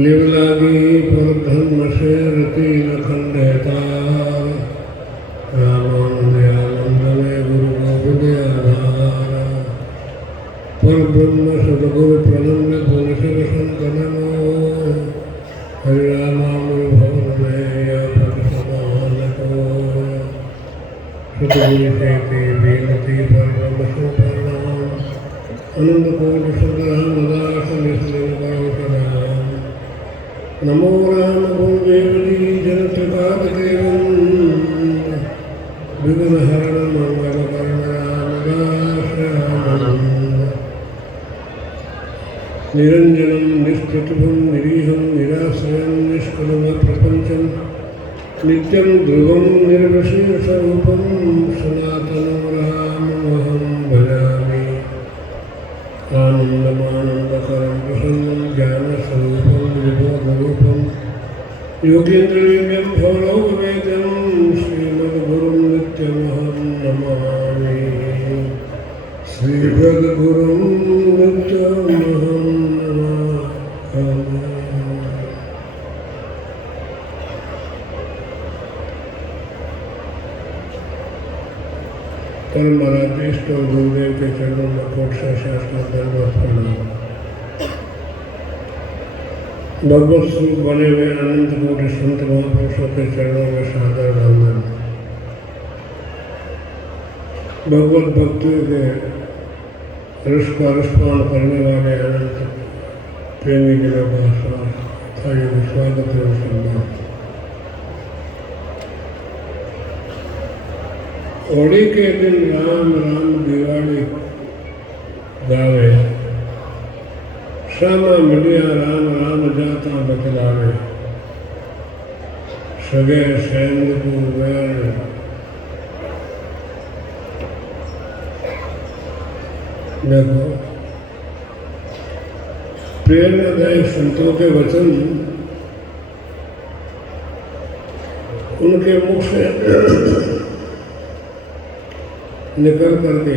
लिवलागी पर धर्म से रति न खंडेता रामानंद में गुरु गोविंद आधार पर ब्रह्म सदगुरु प्रणम्य पुरुषर संतननो हरिरामामृ भवन में या पद समान को सतगुरु से बेनती पर ब्रह्म सो प्रणाम आनंद कोटि सुंदर मदास निस्लिम करो सदाम नमो राम गुरुदेवजी जनत्रकात देवं विघ्नहरण मंगलकरण रामदास निरंजनं निष्प्रतिभं निरीहं निराश्रयं निष्कलम प्रपंचं नित्यं ध्रुवं निर्विशेषरूपं सनातनं राममहं भजामि आनन्दमानन्दकरं प्रसन्नं ज्ञानस्वरूपं विबोधरूपं योगीन्द्रलिङ्गं भवलोकवेद्यं श्रीमद्गुरुं नित्यमहं नमामि श्रीमद्गुरुं नित्यमहं नमामि। परम आराध्य और गुरुदेव के चरणों में कोट से शास्त्र धन्यवाद प्रणाम। भगवत स्वरूप बने हुए अनंत कोटि संत महापुरुषों के चरणों में सादर वंदन। भगवत भक्ति के रस का रसपान करने वाले अनंत प्रेमी के स्वागत एवं सम्मान। होली के दिन राम राम दिवाली गावे श्यामा मिलिया राम राम जाता बतलावे सगे सैन्य को वैर देखो प्रेरणादायक संतों के वचन उनके मुख से निकल करके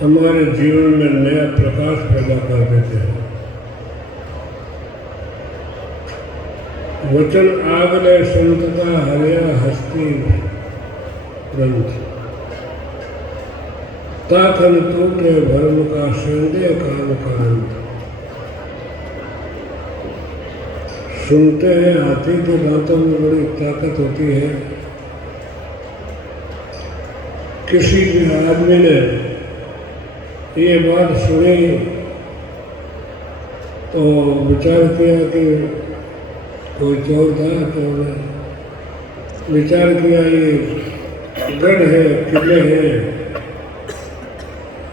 हमारे जीवन में नया प्रकाश पैदा कर देते हैं। वचन आगले संतता हरिया हस्ती ग्रंथ ताखन टूटे भरम का संदेह कान कांत। सुनते हैं हाथी के दांतों में बड़ी ताकत होती है। किसी भी आदमी ने ये बात सुनी तो विचार किया कि कोई चोर था तो विचार किया ये गढ़ है किले हैं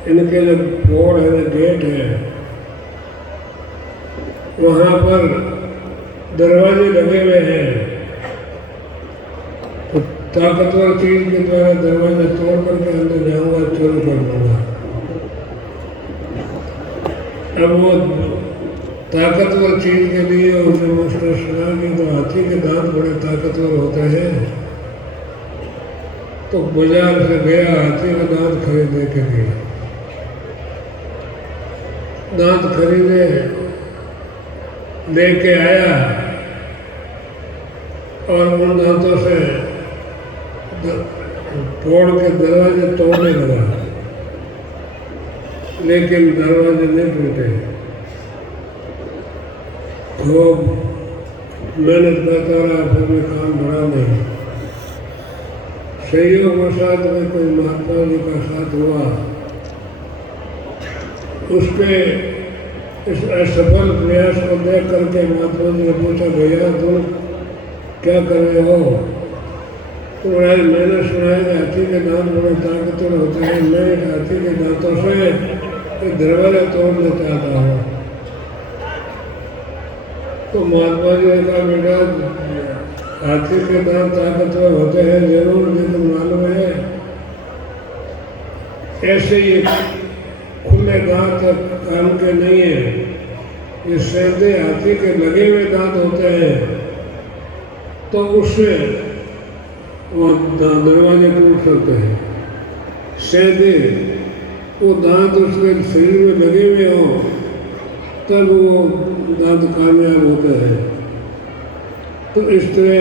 इनके जो पोड़ है गेट है वहाँ पर दरवाजे लगे हुए हैं तो ताकतवर चीज के द्वारा दरवाजा तोड़ करके अंदर जाऊंगा चोरी कर लूंगा। अब वो ताकतवर चीज के लिए उसने मुझसे सुना कि तो हाथी के दांत बड़े ताकतवर होते हैं तो बाजार से गया हाथी का दांत खरीदने के लिए। दांत खरीदे लेके आया और उन दांतों से तोड़ के दरवाजे तोड़ने लगा लेकिन दरवाजे नहीं टूटे। खूब मेहनत करता रहा फिर भी काम बढ़ा नहीं। सहयोग के साथ में कोई महात्मा जी का साथ हुआ। उसके इस असफल प्रयास को देख करके महात्मा जी ने पूछा भैया तुम क्या कर रहे हो? तो मैंने सुना है कि हाथी के दांत बड़े ताकतवर होते हैं। मैं एक हाथी के दांतों से एक दरवाजा तोड़ना चाहता हूँ। तो महात्मा जी ने कहा बेटा हाथी के दांत ताकतवर होते हैं जरूर लेकिन मालूम है ऐसे ही खुले दांत काम के नहीं है। ये सीधे हाथी के लगे हुए दांत होते हैं तो उससे और दरवाजे टूट सकते हैं। सहदे वो दांत उसके शरीर में लगे हुए हों तब वो दांत कामयाब होते हैं। तो इस तरह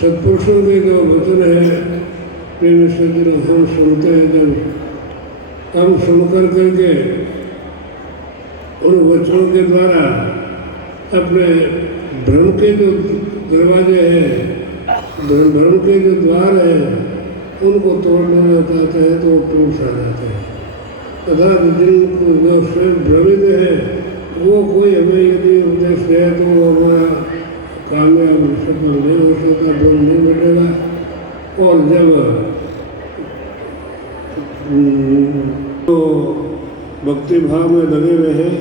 सत्पुरुषों के जो वचन है प्रेम सज्जन हम सुनते हैं, जब हम सुनकर करके उन वचनों के द्वारा अपने भ्रम के जो दरवाजे हैं, भ्रम के जो द्वार हैं, उनको तोड़ने में चाहते हैं तो वो टूट सा जाते हैं। तथा जिनको जो स्वयं भ्रमित है वो कोई हमें यदि उपदेश है तो वो हमारा कामयाब सफल नहीं हो सकता, बोल नहीं मिटेगा। और जब तो भक्ति भाव में लगे हुए हैं,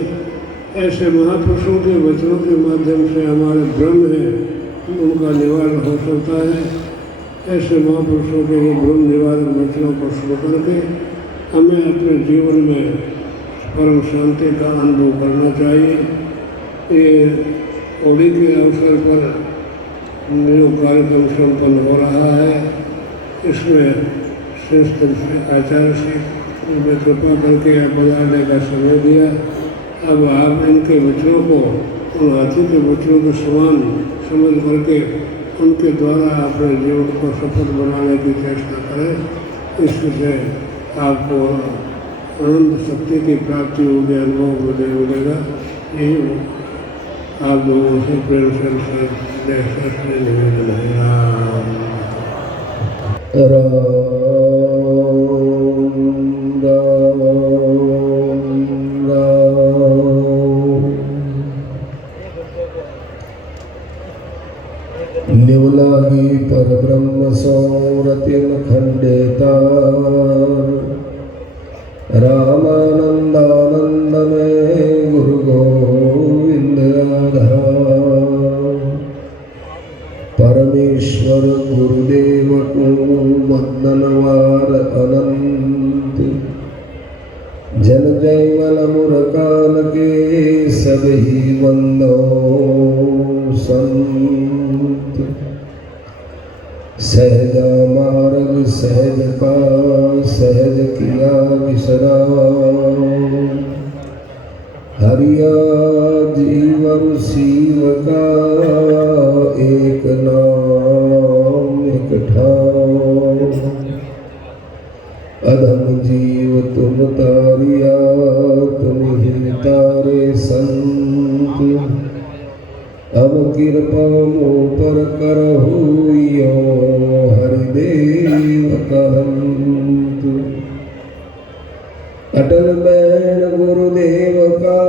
ऐसे महापुरुषों के वचनों के माध्यम से हमारे भ्रम है उनका निवारण हो सकता है। ऐसे महापुरुषों के ही भ्रम निवारण वचनों को सुन करके हमें अपने जीवन में परम शांति का अनुभव करना चाहिए। ये होली के अवसर पर जो कार्यक्रम संपन्न हो रहा है, इसमें श्रेष्ठ आचार्य से में कृपा करके बजाने का समय दिया। अब आप इनके वचनों को उन हाथी के वचनों के समान समझ करके उनके द्वारा अपने जीवन को सफल बनाने की चेष्टा करें। इससे आपको आनंद शक्ति की प्राप्ति होगी, अनुभव मिलेगा। यही आप लोगों से प्रेम से निवेदन है। निवलागी पर ब्रह्म सौरतिन खंडेता रामानंदानंद में गुरु गोविंद परमेश्वर गुरुदेव को वंदनवार अनंत जन जयमल मुरकान के सभी वंदो संत सहज मार्ग सहज का सहज किया विश्राम हरिया जीवन शिव का एक नाम एक ठाम अधम जीव तुम तारिया तुम ही तारे संत अब कृपा मुँह पर करहु यो हरिदेव कहंतु अटल बैन गुरुदेव का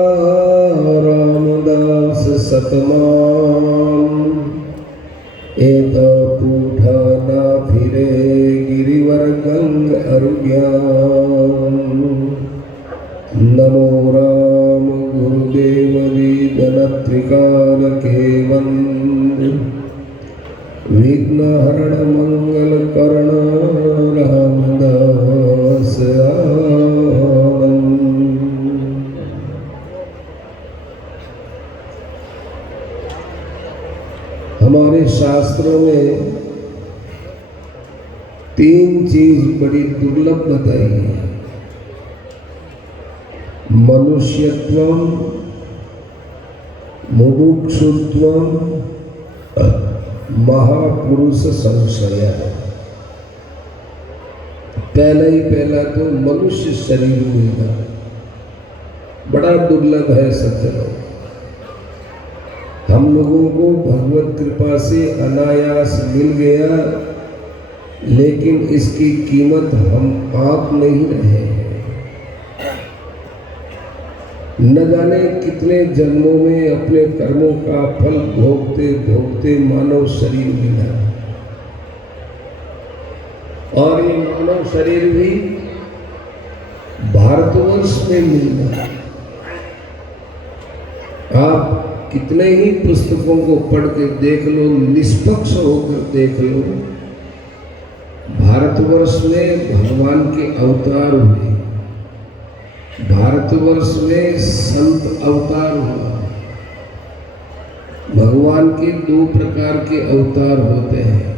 रामदास सतमान एक पूठा ना फिरे गिरिवर गंग अरुज्ञान नमो राम गुरुदेव वेदन त्रिकाल के वंद विघ्न हरण मंगल करण रामदास आनंद। हमारे शास्त्रों में तीन चीज बड़ी दुर्लभ बताई है। मनुष्यत्वम मुमुक्षुत्वम महापुरुष संशय। पहला तो मनुष्य शरीर मिलना बड़ा दुर्लभ है सज्जनों। हम लोगों को भगवत कृपा से अनायास मिल गया, लेकिन इसकी कीमत हम आप नहीं रहे हैं। न जाने कितने जन्मों में अपने कर्मों का फल भोगते भोगते मानव शरीर मिला, और ये मानव शरीर भी भारतवर्ष में मिला। आप कितने ही पुस्तकों को पढ़ के देख लो, निष्पक्ष होकर देख लो, भारतवर्ष में भगवान के अवतार हुए, भारतवर्ष में संत अवतार हुआ। भगवान के दो प्रकार के अवतार होते हैं,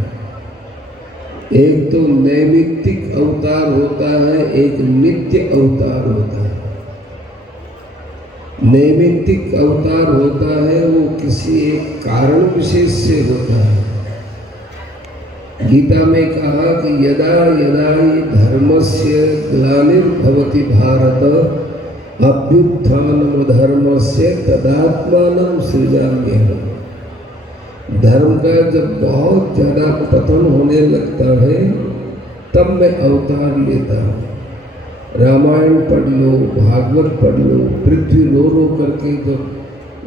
एक तो नैमित्तिक अवतार होता है, एक नित्य अवतार होता है। नैमित्तिक अवतार होता है वो किसी एक कारण विशेष से होता है। गीता में कहा कि यदा यदा हि धर्मस्य ग्लानिर्भवति भारत अभ्युत्थानमधर्मस्य तदात्मानं सृजाम्यहम्। धर्म का जब बहुत ज्यादा पतन होने लगता है तब मैं अवतार लेता हूँ। रामायण पढ़ लो, भागवत पढ़ लो, पृथ्वी रो रो करके जो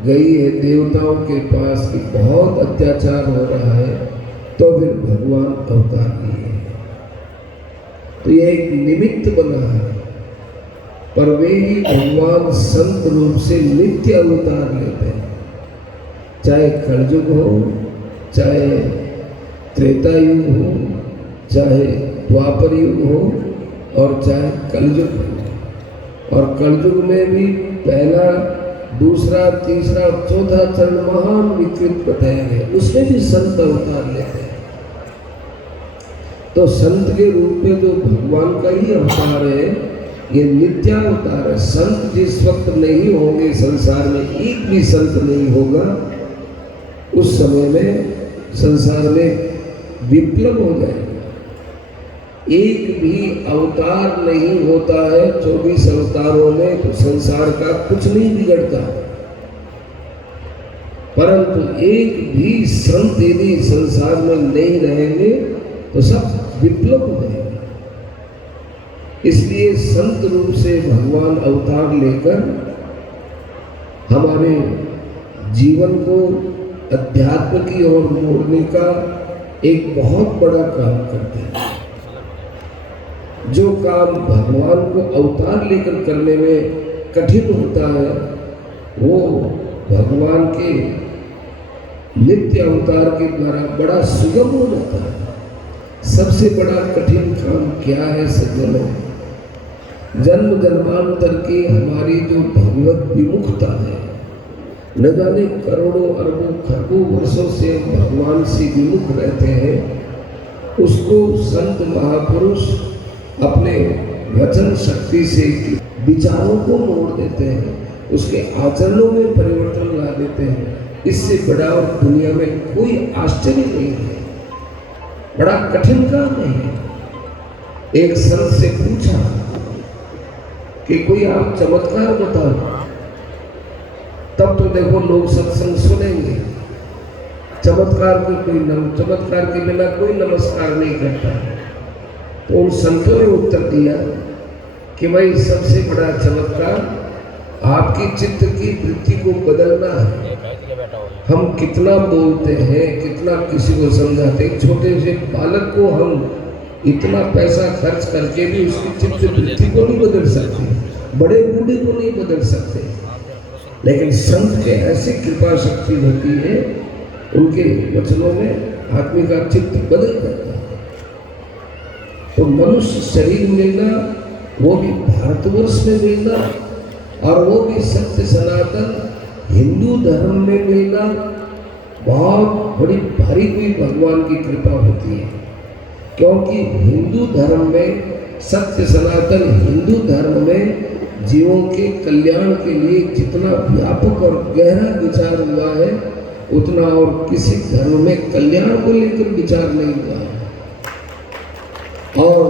गई है देवताओं के पास कि बहुत अत्याचार हो रहा है, तो फिर भगवान अवतार लिए। तो ये एक निमित्त बना है, पर वे ही भगवान संत रूप से नित्य अवतार लेते हैं। चाहे कलयुग हो, चाहे त्रेता युग हो, चाहे द्वापर युग हो और चाहे कलयुग हो। और कलयुग में भी पहला, दूसरा, तीसरा और चौथा चरण महान विकृत बताया गया, उसमें भी संत अवतार लेते हैं। तो संत के रूप में जो भगवान का ही अवतार है, ये नित्य अवतार है। संत जिस वक्त नहीं होंगे संसार में, एक भी संत नहीं होगा, उस समय में संसार में विप्लव हो जाएगा। एक भी अवतार नहीं होता है 24 अवतारों में, तो संसार का कुछ नहीं बिगड़ता। परंतु एक भी संत यदि संसार में नहीं रहेंगे तो सब विप्लव हो जाएगा। इसलिए संत रूप से भगवान अवतार लेकर हमारे जीवन को अध्यात्म की ओर मोड़ने का एक बहुत बड़ा काम करते हैं। जो काम भगवान को अवतार लेकर करने में कठिन होता है, वो भगवान के नित्य अवतार के द्वारा बड़ा सुगम हो जाता है। सबसे बड़ा कठिन काम क्या है सज्जनों? जन्म जन्मांतर की हमारी जो भगवत विमुखता है, न जाने करोड़ों अरबों खरबों वर्षों से हम भगवान से विमुख रहते हैं, उसको संत महापुरुष अपने वचन शक्ति से विचारों को मोड़ देते हैं, उसके आचरणों में परिवर्तन ला देते हैं। इससे बड़ा और दुनिया में कोई आश्चर्य नहीं है, बड़ा कठिन काम नहीं है। एक संत से पूछा कि कोई आप चमत्कार बताओ, तब तो देखो लोग सत्संग सुनेंगे। चमत्कार के बिना कोई नमस्कार नहीं करता। तो उन संतों ने उत्तर दिया कि भाई सबसे बड़ा चमत्कार आपकी चित्त की वृत्ति को बदलना है। हम कितना बोलते हैं, कितना किसी को समझाते हैं, छोटे से बालक को हम इतना पैसा खर्च करके भी उसकी चित्त वृत्ति को नहीं बदल सकते, बड़े बूढ़े को नहीं बदल सकते। लेकिन संत के ऐसी कृपा शक्ति होती है, उनके वचनों में आदमी का चित्त बदल जाता है। तो मनुष्य शरीर मिलना, वो भी भारतवर्ष में मिलना, और वो भी सत्य सनातन हिंदू धर्म में मिलना, बहुत बड़ी भारी कोई भगवान की कृपा होती है। क्योंकि हिंदू धर्म में, सत्य सनातन हिंदू धर्म में जीवों के कल्याण के लिए जितना व्यापक और गहरा विचार हुआ है, उतना और किसी धर्म में कल्याण को लेकर विचार नहीं हुआ है। और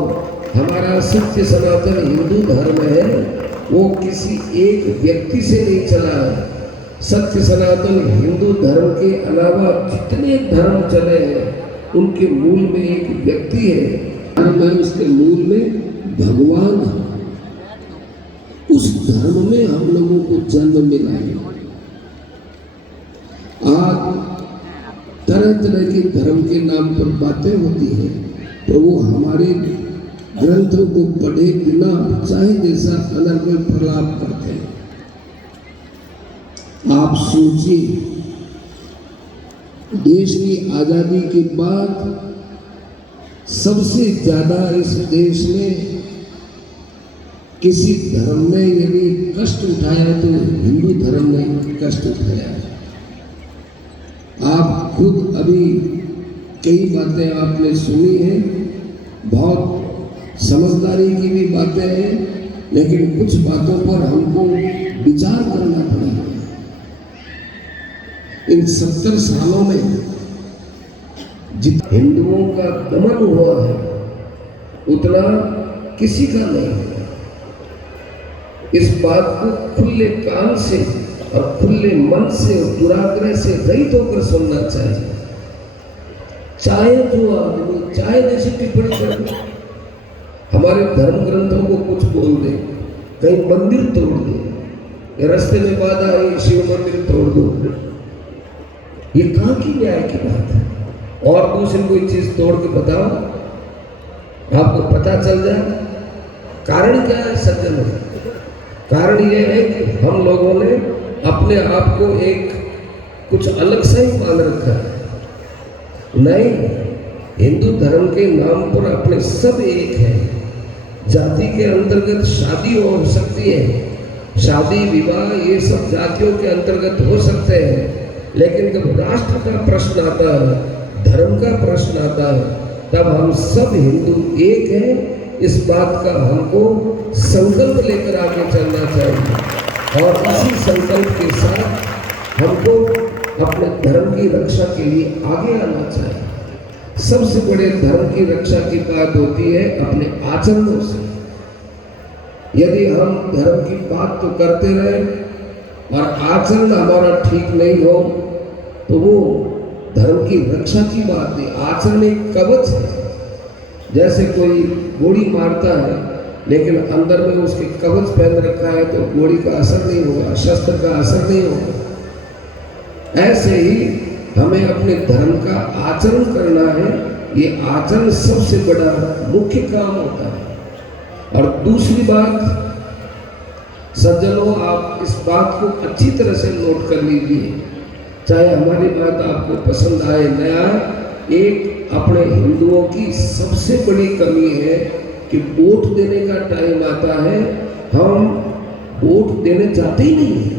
हमारा सत्य सनातन हिंदू धर्म है, वो किसी एक व्यक्ति से नहीं चला है। सत्य सनातन हिंदू धर्म के अलावा जितने धर्म चले हैं, उनके मूल में एक व्यक्ति है, और उसके मूल में भगवान है। उस धर्म में हम लोगों को जन्म मिला है। आज तरह तरह के धर्म के नाम पर बातें होती हैं, तो वो हमारे ग्रंथों को पढ़े बिना चाहे जैसा अनर्गल प्रलाप करते हैं। आप सोचिए, देश की आजादी के बाद सबसे ज्यादा इस देश में किसी धर्म ने यदि कष्ट उठाया तो हिंदू धर्म ने कष्ट उठाया। आप खुद अभी कई बातें आपने सुनी हैं बहुत समझदारी की भी बातें हैं, लेकिन कुछ बातों पर हमको विचार करना पड़ेगा। इन 70 सालों में जितना हिंदुओं का दमन हुआ है उतना किसी का नहीं हुआ। इस बात को खुले कान से और खुले मन से और दुराग्रह से रहित होकर सुनना चाहिए। चाहे जो आदमी चाहे जैसी टिप्पणी कर दे, हमारे धर्म ग्रंथों को कुछ बोल दे, कहीं मंदिर तोड़ दे, रास्ते में बाधा आई शिव मंदिर तोड़ दो, ये कहाँ की न्याय की बात है? और दूसरी कोई चीज तोड़ के बताओ, आपको पता चल जाए। कारण क्या है सज्जनों? कारण यह है कि हम लोगों ने अपने आप को एक कुछ अलग सा ही मान रखा है। नहीं, हिंदू धर्म के नाम पर अपने सब एक है। जाति के अंतर्गत शादी हो सकती है, शादी विवाह ये सब जातियों के अंतर्गत हो सकते हैं, लेकिन जब राष्ट्र का प्रश्न आता है, धर्म का प्रश्न आता है, तब हम सब हिंदू एक हैं। इस बात का हमको संकल्प लेकर आगे चलना चाहिए और इसी संकल्प के साथ हमको अपने धर्म की रक्षा के लिए आगे आना चाहिए। सबसे बड़े धर्म की रक्षा की बात होती है अपने आचरणों से। यदि हम धर्म की बात तो करते रहे और आचरण हमारा ठीक नहीं हो तो वो धर्म की रक्षा की बात नहीं। आचरण एक कवच है। जैसे कोई गोली मारता है लेकिन अंदर में उसके कवच पहन रखा है तो गोली का असर नहीं होगा, शस्त्र का असर नहीं होगा। ऐसे ही हमें अपने धर्म का आचरण करना है। ये आचरण सबसे बड़ा मुख्य काम होता है। और दूसरी बात सज्जनों, आप इस बात को अच्छी तरह से नोट कर लीजिए, चाहे हमारी बात आपको पसंद आए न आए। एक अपने हिंदुओं की सबसे बड़ी कमी है कि वोट देने का टाइम आता है, हम वोट देने जाते ही नहीं है।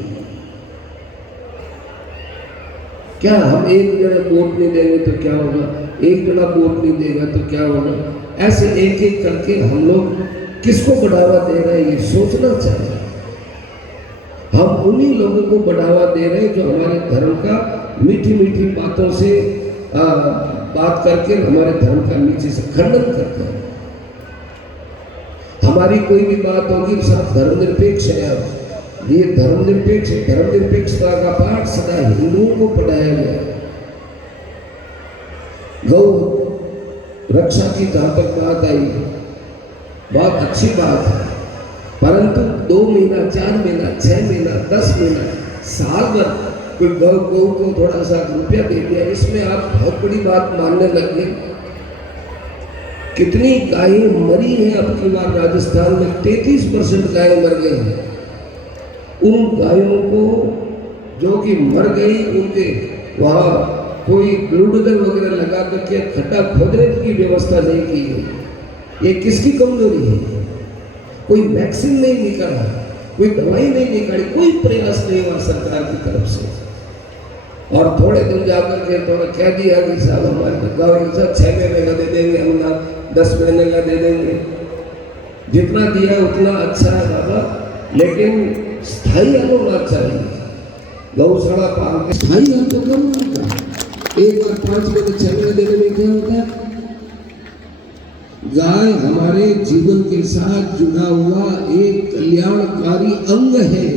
क्या हम एक जना वोट नहीं देंगे तो क्या होगा, एक जना वोट नहीं देगा तो क्या होगा? ऐसे एक एक करके हम लोग किसको बढ़ावा दे रहे हैं ये सोचना चाहिए। हम उन्हीं लोगों को बढ़ावा दे रहे हैं जो हमारे धर्म का मीठी मीठी बातों से बात करके हमारे धर्म का नीचे से खंडन करते हैं। हमारी कोई भी बात होगी सब धर्मनिरपेक्ष है। ये धर्मनिरपेक्षता का पाठ सदा हिंदुओं को पढ़ाया गया। गौ रक्षा की जहां तक बात आई, बहुत अच्छी बात है, परंतु 2 महीना 4 महीना 6 महीना 10 महीना साल भर कोई गौ को थोड़ा सा रुपया दे दिया, इसमें आप बहुत बड़ी बात मानने लग गए। कितनी गायें मरी हैं अब की बार राजस्थान में, 33% गायें मर गई हैं। उन गायों को जो कि मर गई, उनके वहाँ कोई ग्लूडगर वगैरह लगा करके खड्डा खोदने की व्यवस्था नहीं की गई। ये किसकी कमजोरी है? कोई वैक्सीन नहीं निकाला, कोई दवाई नहीं निकाली, कोई प्रयास नहीं हुआ सरकार की तरफ से। और थोड़े दिन जाकर के थोड़ा कह दिया कि साहब हमारे गाँव 6 महीने का दे देंगे, हम 10 महीने का दे देंगे। जितना दिया उतना अच्छा है बाबा, लेकिन स्थायी होना चाहिए। गौशाला पाल के स्थायी हल तो कम होगा। एक बार 5 महीने 6 महीने देने में क्या होता है? गाय हमारे जीवन के साथ जुड़ा हुआ एक कल्याणकारी अंग है।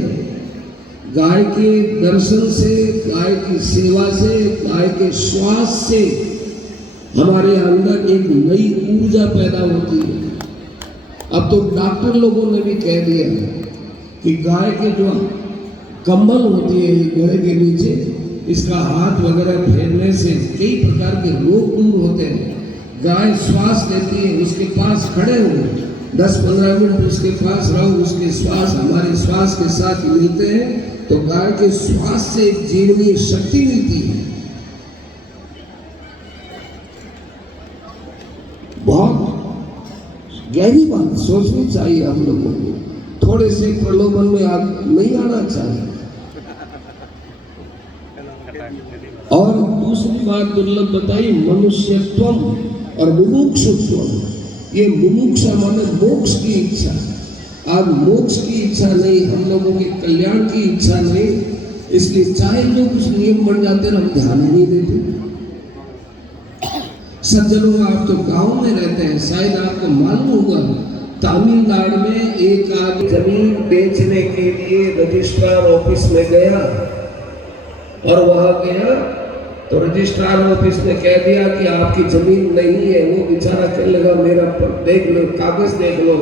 गाय के दर्शन से, गाय की सेवा से, गाय के श्वास से हमारे अंदर एक नई ऊर्जा पैदा होती है। अब तो डॉक्टर लोगों ने भी कह दिया कि गाय के जो कंबल होती है गोड़े के नीचे, इसका हाथ वगैरह फेरने से कई प्रकार के रोग दूर होते हैं। गाय श्वास लेती है, उसके पास खड़े हो 10-15 मिनट उसके पास रहो, उसके श्वास हमारे श्वास के साथ मिलते हैं तो गाय के श्वास से एक जीवनीय शक्ति मिलती है। बहुत गहरी बात सोचनी चाहिए हम लोगों को, थोड़े से प्रलोभन में नहीं आना चाहिए। और दूसरी बात दुर्लभ बताई, मनुष्यत्व और मुमुक्षुत्व। ये मुमुक्षा माने मोक्ष की इच्छा। आज मोक्ष की इच्छा नहीं, हम लोगों के कल्याण की इच्छा नहीं, इसलिए चाहे जो कुछ नियम बन जाते हैं हम ध्यान ही नहीं देते। सज्जनों, आप तो गांव में रहते हैं, शायद आपको मालूम होगा तमिलनाडु में एक आदमी जमीन बेचने के लिए रजिस्ट्रार ऑफिस में गया और वहां गया तो रजिस्ट्रार ऑफिस ने कह दिया कि आपकी जमीन नहीं है। वो बेचारा कहने लगा मेरा देख लो, कागज देख लो,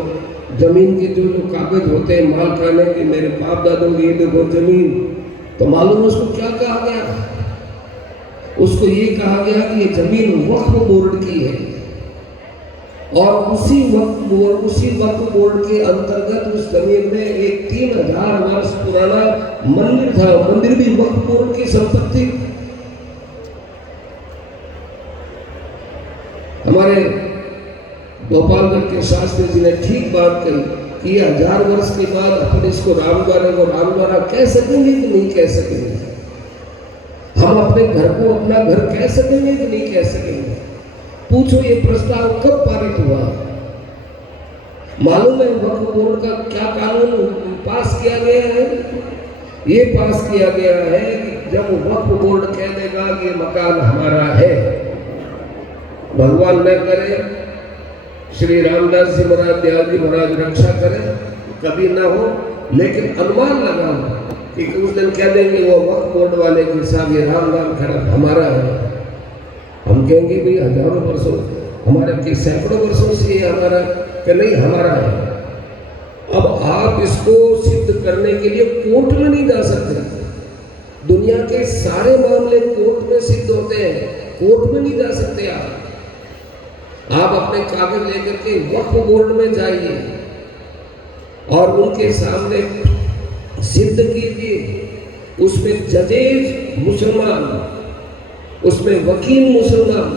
जमीन के जो जो कागज होते हैं मालकाने के, मेरे बाप दादों की, ये देखो जमीन। तो मालूम उसको क्या कहा गया? उसको ये कहा गया कि ये जमीन वक्फ बोर्ड की है और उसी वक्फ बोर्ड के अंतर्गत उस जमीन में एक 3000 वर्ष पुराना मंदिर था। मंदिर भी वक्फ बोर्ड की संपत्ति। हमारे गोपालगंज के शास्त्री जी ने ठीक बात कही कि 1000 वर्ष के बाद अपन इसको रामद्वारा कह सकेंगे कि नहीं कह सकेंगे? हम अपने घर को अपना घर कह सकेंगे कि नहीं कह सकेंगे? पूछो ये प्रस्ताव कब पारित हुआ? मालूम है वक्फ बोर्ड का क्या कानून पास किया गया है? ये पास किया गया है कि जब वक्फ बोर्ड कह देगा कि ये मकान हमारा है, भगवान न करे श्री रामदास जी महाराज, दयाल जी महाराज रक्षा करें, कभी ना हो, लेकिन अनुमान लगाओ कि उस दिन कह देंगे वो वक्फ बोर्ड वाले कि साहब ये राम खड़ा हमारा है। हम कहेंगे भाई हजारों वर्षों, हमारे के सैकड़ों वर्षों से ये हमारा, कि नहीं हमारा है। अब आप इसको सिद्ध करने के लिए कोर्ट में नहीं जा सकते। दुनिया के सारे मामले कोर्ट में सिद्ध होते हैं, कोर्ट में नहीं जा सकते। आप अपने कागज लेकर के वक्फ बोर्ड में जाइए और उनके सामने सिद्ध कीजिए। उसमें जजेज मुसलमान, उसमें वकील मुसलमान,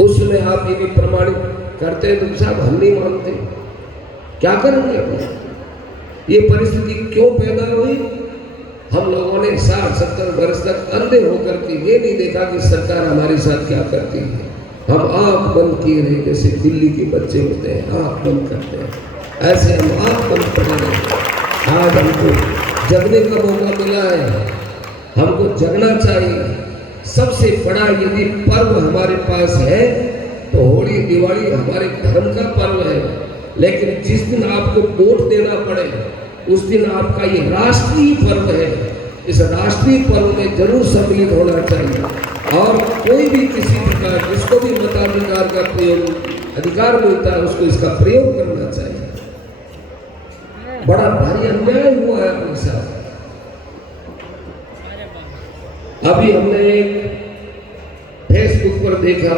उसमें आप ये भी प्रमाणित करते हैं तो साहब हम नहीं मानते, क्या करेंगे अपने? ये परिस्थिति क्यों पैदा हुई? हम लोगों ने 60-70 वर्ष तक अंधे होकर के ये नहीं देखा कि सरकार हमारे साथ क्या करती है। हम आंख बंद किए रहे, जैसे दिल्ली के बच्चे होते हैं आंख बंद करते हैं, ऐसे हम आंख बंद कर रहे। आज हमको जगने का मौका मिला है, हमको जगना चाहिए। सबसे बड़ा यदि पर्व हमारे पास है तो होली दिवाली हमारे धर्म का पर्व है, लेकिन जिस दिन आपको वोट देना पड़े उस दिन आपका ये राष्ट्रीय पर्व है। इस राष्ट्रीय पर्व में जरूर सम्मिलित होना चाहिए और कोई भी किसी प्रकार जिसको भी मताधिकार का प्रयोग अधिकार मिलता है उसको इसका प्रयोग करना चाहिए। बड़ा भारी अन्याय हुआ है अपने साथ। अभी हमने एक फेसबुक पर देखा,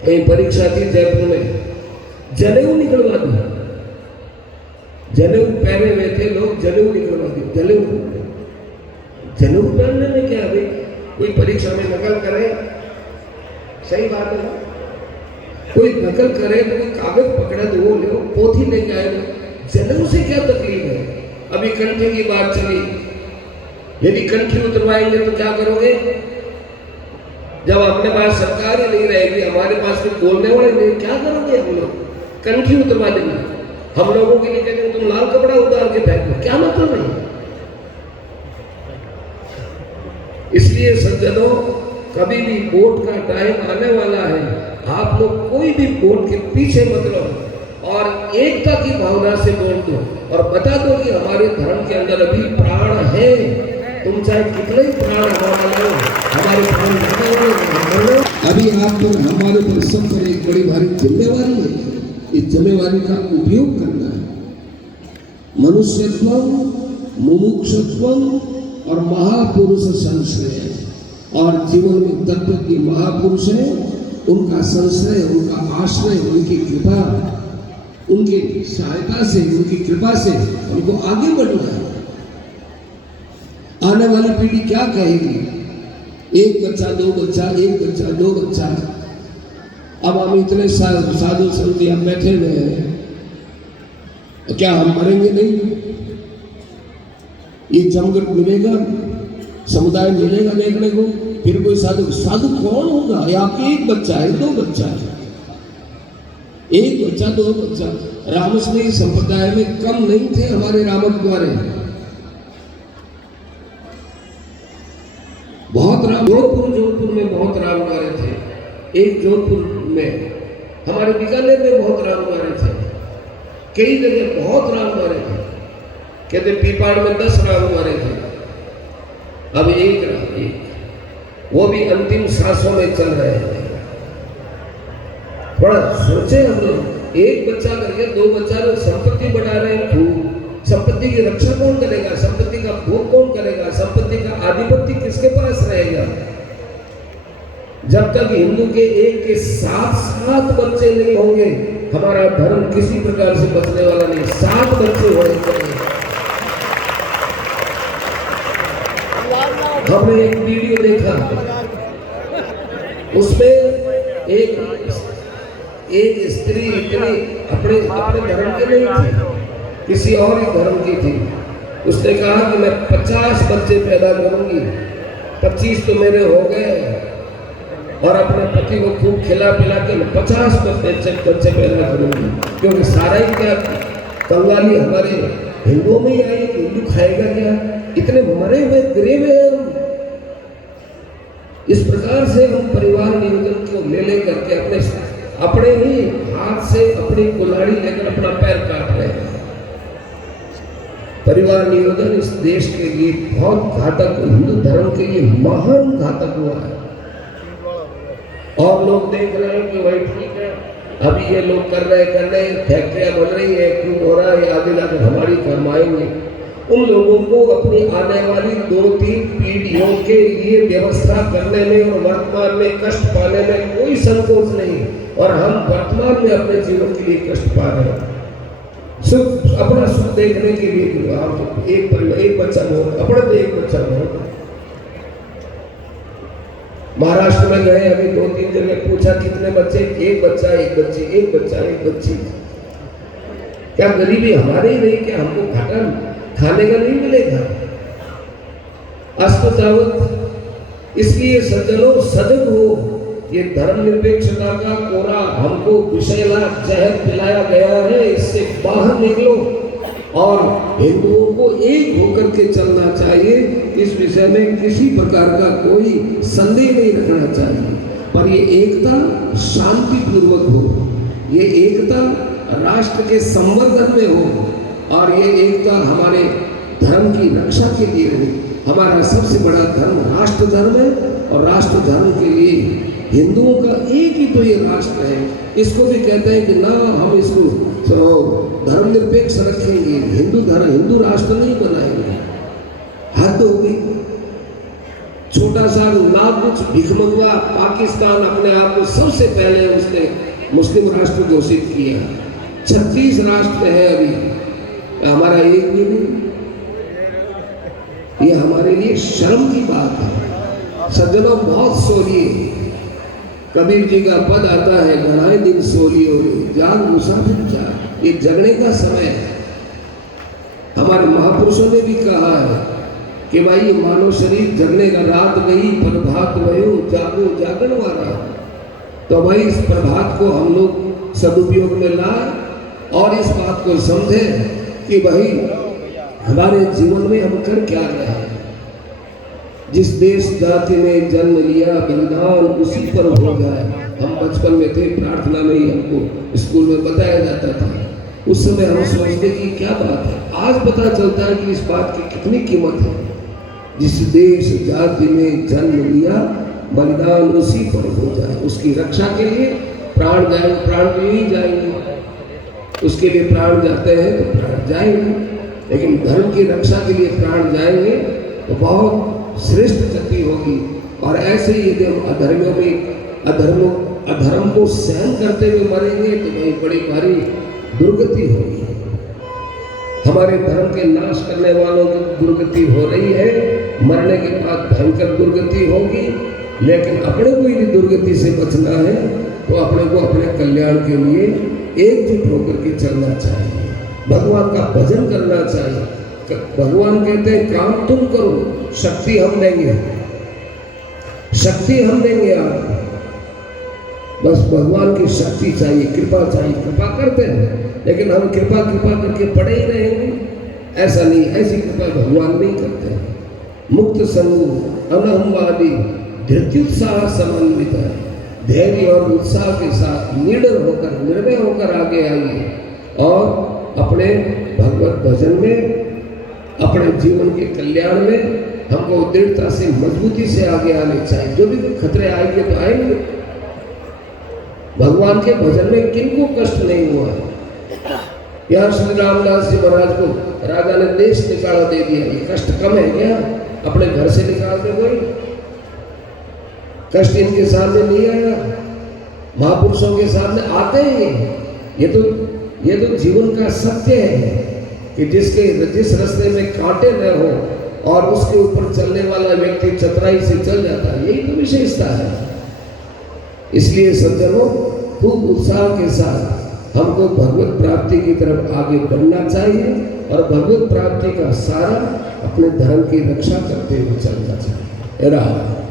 कहीं परीक्षा थी जयपुर में, जनेऊ निकलवा दी। जनेऊ पहने हुए थे लोग, जनेऊ निकलवा दी। जनेऊ पहनने में क्या है? कोई परीक्षा में नकल करे, सही बात है, कोई नकल करे तो कोई कागज पकड़े तो वो ले, पोथी लेके आए। जनेऊ से क्या तकलीफ है? अभी कंठी की बात चली, यदि कंठी उतरवाएंगे तो क्या करोगे? जब अपने पास सरकार ही नहीं रहेगी, हमारे पास कोई बोलने वाले नहीं, क्या करोगे? हम लोग कंठी उतरवा देंगे। हम लोगों के लिए कहते हैं तुम लाल कपड़ा उतार के फेंको, क्या मतलब है? इसलिए सज्जनों, कभी भी वोट का टाइम आने वाला है, आप लोग कोई भी वोट के पीछे मत रहो और एकता की भावना से वोट दो और बता दो कि हमारे धर्म के अंदर अभी प्राण है। तुम चाहे कितने ही प्राण हमारा लो, हमारे प्राण अभी आप तो हमारे पर सब पर एक बड़ी भारी जिम्मेवारी है। इस जिम्मेवारी का उपयोग करना है। मनुष्यत्व, मुमुक्षुत्व और महापुरुष संश्रय, और जीवन में तत्व की महापुरुष है, उनका संश्रय, उनका आश्रय, उनकी कृपा, उनकी सहायता से, उनकी कृपा से हमको आगे बढ़ना है। आने वाली पीढ़ी क्या कहेगी? एक बच्चा, दो बच्चा, एक बच्चा, दो बच्चा। अब हम इतने साधु संत यहाँ बैठे हुए हैं, क्या हम मरेंगे नहीं? ये जमघट मिलेगा, समुदाय मिलेगा देखने को। फिर कोई साधु, साधु कौन होगा? या आपके एक बच्चा है, दो बच्चा है, एक बच्चा, दो बच्चा। रामस्नेही संप्रदाय में कम नहीं थे हमारे रामक द्वारे, बहुत राम। जोधपुर में बहुत राम द्वारे थे, एक जोधपुर में, हमारे बीकानेर में बहुत राम द्वारे थे, कई जगह बहुत राम द्वारे थे। कहते पीपाड़ में 10 राम द्वारे थे, अब एक राम, एक, वो भी अंतिम सांसों में चल रहे हैं। थोड़ा सोचे हम लोग, एक बच्चा करके 2 बच्चा लोग संपत्ति बढ़ा रहे हैं खूब। संपत्ति की रक्षा कौन करेगा? संपत्ति का भोग कौन करेगा? संपत्ति का आधिपत्य किसके पास रहेगा? जब तक हिंदू के एक के 7 बच्चे नहीं होंगे, हमारा धर्म किसी प्रकार से बचने वाला नहीं। 7 बच्चे होने चाहिए। हमने एक वीडियो देखा, उसमें एक स्त्री इतनी अपने धर्म के नहीं थी, किसी और ही धर्म की थी। उसने कहा कि मैं 50 बच्चे पैदा करूंगी, 25 तो मेरे हो गए, और अपने पति को खूब खिला पिला के 50 बच्चे पैदा करूंगी। क्योंकि सारा ही क्या कंगाली हमारे हिंदुओं में ही आई, हिंदू खाएगा क्या? इतने मरे हुए गिरे हुए हैं हम। इस प्रकार से हम परिवार नियोजन को ले करके अपने ही हाथ से अपनी कुल्हाड़ी लेकर अपना पैर काट रहे हैं। परिवार नियोजन इस देश के लिए बहुत घातक, हिंदू धर्म के लिए महान घातक हुआ है। और लोग देख रहे हैं कि भाई ठीक है, अभी ये लोग कर रहे फैक्ट्रियां बन रही है, क्यों हो रहा है, आगे जाकर हमारी कमाएंगे। उन लोगों को अपनी आने वाली 2-3 पीढ़ियों के लिए व्यवस्था करने में और वर्तमान में कष्ट पाने में कोई संकोच नहीं, और हम वर्तमान में अपने जीवन के लिए कष्ट पा रहे हैं। सुख, अपना सुख देखने के लिए आप एक परिवार, एक बच्चा बहुत, अपने तो एक बच्चा बहुत। महाराष्ट्र में गए, अभी 2-3 जगह पूछा कितने बच्चे? एक बच्चा, एक बच्ची, एक बच्चा, एक बच्ची। क्या गरीबी हमारे ही नहीं, क्या हमको घाटा खाने का नहीं मिलेगा? अस्पतावत। इसलिए सज्जनों सजग हो, ये धर्मनिरपेक्षता का कोरा हमको विषैला जहर पिलाया गया है, इससे बाहर निकलो और हिंदुओं को एक होकर के चलना चाहिए। इस विषय में किसी प्रकार का कोई संदेह नहीं रखना चाहिए, पर ये एकता शांतिपूर्वक हो, ये एकता राष्ट्र के संवर्धन में हो, और ये एकता हमारे धर्म की रक्षा के लिए हो। हमारा सबसे बड़ा धर्म राष्ट्र धर्म है, और राष्ट्र धर्म के लिए हिंदुओं का एक ही तो ये राष्ट्र है। इसको भी कहते हैं कि ना हम इसको धर्मनिरपेक्ष रखेंगे, हिंदू राष्ट्र नहीं बनाएंगे। हद हो गई। छोटा सा ना कुछ भिखमंगा पाकिस्तान अपने आप को सबसे पहले उसने मुस्लिम राष्ट्र घोषित किया। 36 राष्ट्र है अभी, हमारा एक भी नहीं। ये हमारे लिए शर्म की बात है। सज्जनों बहुत सोलिए, कबीर जी का पद आता है, घनाए दिन सोलियो जाग मुसाफिर जाग। ये जगने का समय है। हमारे महापुरुषों ने भी कहा है कि भाई ये मानव शरीर जगने का, रात गई प्रभात भयो जागो जागन वाला। तो भाई इस प्रभात को हम लोग सदुपयोग में लाए, और इस बात को समझे कि भाई हमारे जीवन में हम कर क्या रहे हैं। जिस देश जाति में जन्म लिया, बलिदान उसी पर हो जाए। हम बचपन में थे, प्रार्थना में ही हमको स्कूल में बताया जाता था। उस समय हम सोचते कि क्या बात है, आज पता चलता है कि इस बात की कितनी कीमत है। जिस देश जाति में जन्म लिया, बलिदान उसी पर हो जाए। उसकी रक्षा के लिए प्राण जाए, प्राण तो ही जाएंगे, उसके लिए प्राण जाते हैं तो प्राण जाएंगे, लेकिन धर्म की रक्षा के लिए प्राण जाएंगे तो बहुत श्रेष्ठ गति होगी। और ऐसे ही यदि हम अधर्मियों में अधर्म को सहन करते हुए मरेंगे तो वही बड़ी भारी दुर्गति होगी। हमारे धर्म के नाश करने वालों की दुर्गति हो रही है, मरने के बाद भयंकर दुर्गति होगी। लेकिन अपने को यदि दुर्गति से बचना है तो अपने को अपने कल्याण के लिए एकजुट होकर के चलना चाहिए, भगवान का भजन करना चाहिए। भगवान कहते हैं काम तुम करो, शक्ति हम देंगे, शक्ति हम देंगे आपको। बस भगवान की शक्ति चाहिए, कृपा चाहिए। कृपा करते हैं लेकिन हम कृपा कृपा करके पड़े ही रहेंगे, ऐसा नहीं। ऐसी कृपा भगवान नहीं करते हैं। मुक्त संग अनहमवादी धृत्युत्साह समन्वित है, धैर्य और उत्साह के साथ निडर होकर, निर्भय होकर आगे आइए और अपने भगवत भजन में, अपने जीवन के कल्याण में हमको दृढ़ता से, मजबूती से आगे आने चाहिए। जो भी खतरे आएंगे तो आएंगे। भगवान के भजन में किनको कष्ट नहीं हुआ है। यहाँ श्री रामदास जी महाराज को राजा ने देश निकाला दे दिया, ये कष्ट कम है क्या? अपने घर से निकालते कोई कष्ट इनके सामने नहीं आया। महापुरुषों के सामने आते हैं। ये तो जीवन का सत्य है कि जिस रास्ते में कांटे न हो और उसके ऊपर चलने वाला व्यक्ति चतुराई से चल जाता है, यही तो विशेषता है। इसलिए सज्जनों, खूब उत्साह के साथ हमको भगवत प्राप्ति की तरफ आगे बढ़ना चाहिए और भगवत प्राप्ति का सारा अपने धर्म की रक्षा करते हुए चलना चाहिए। राम।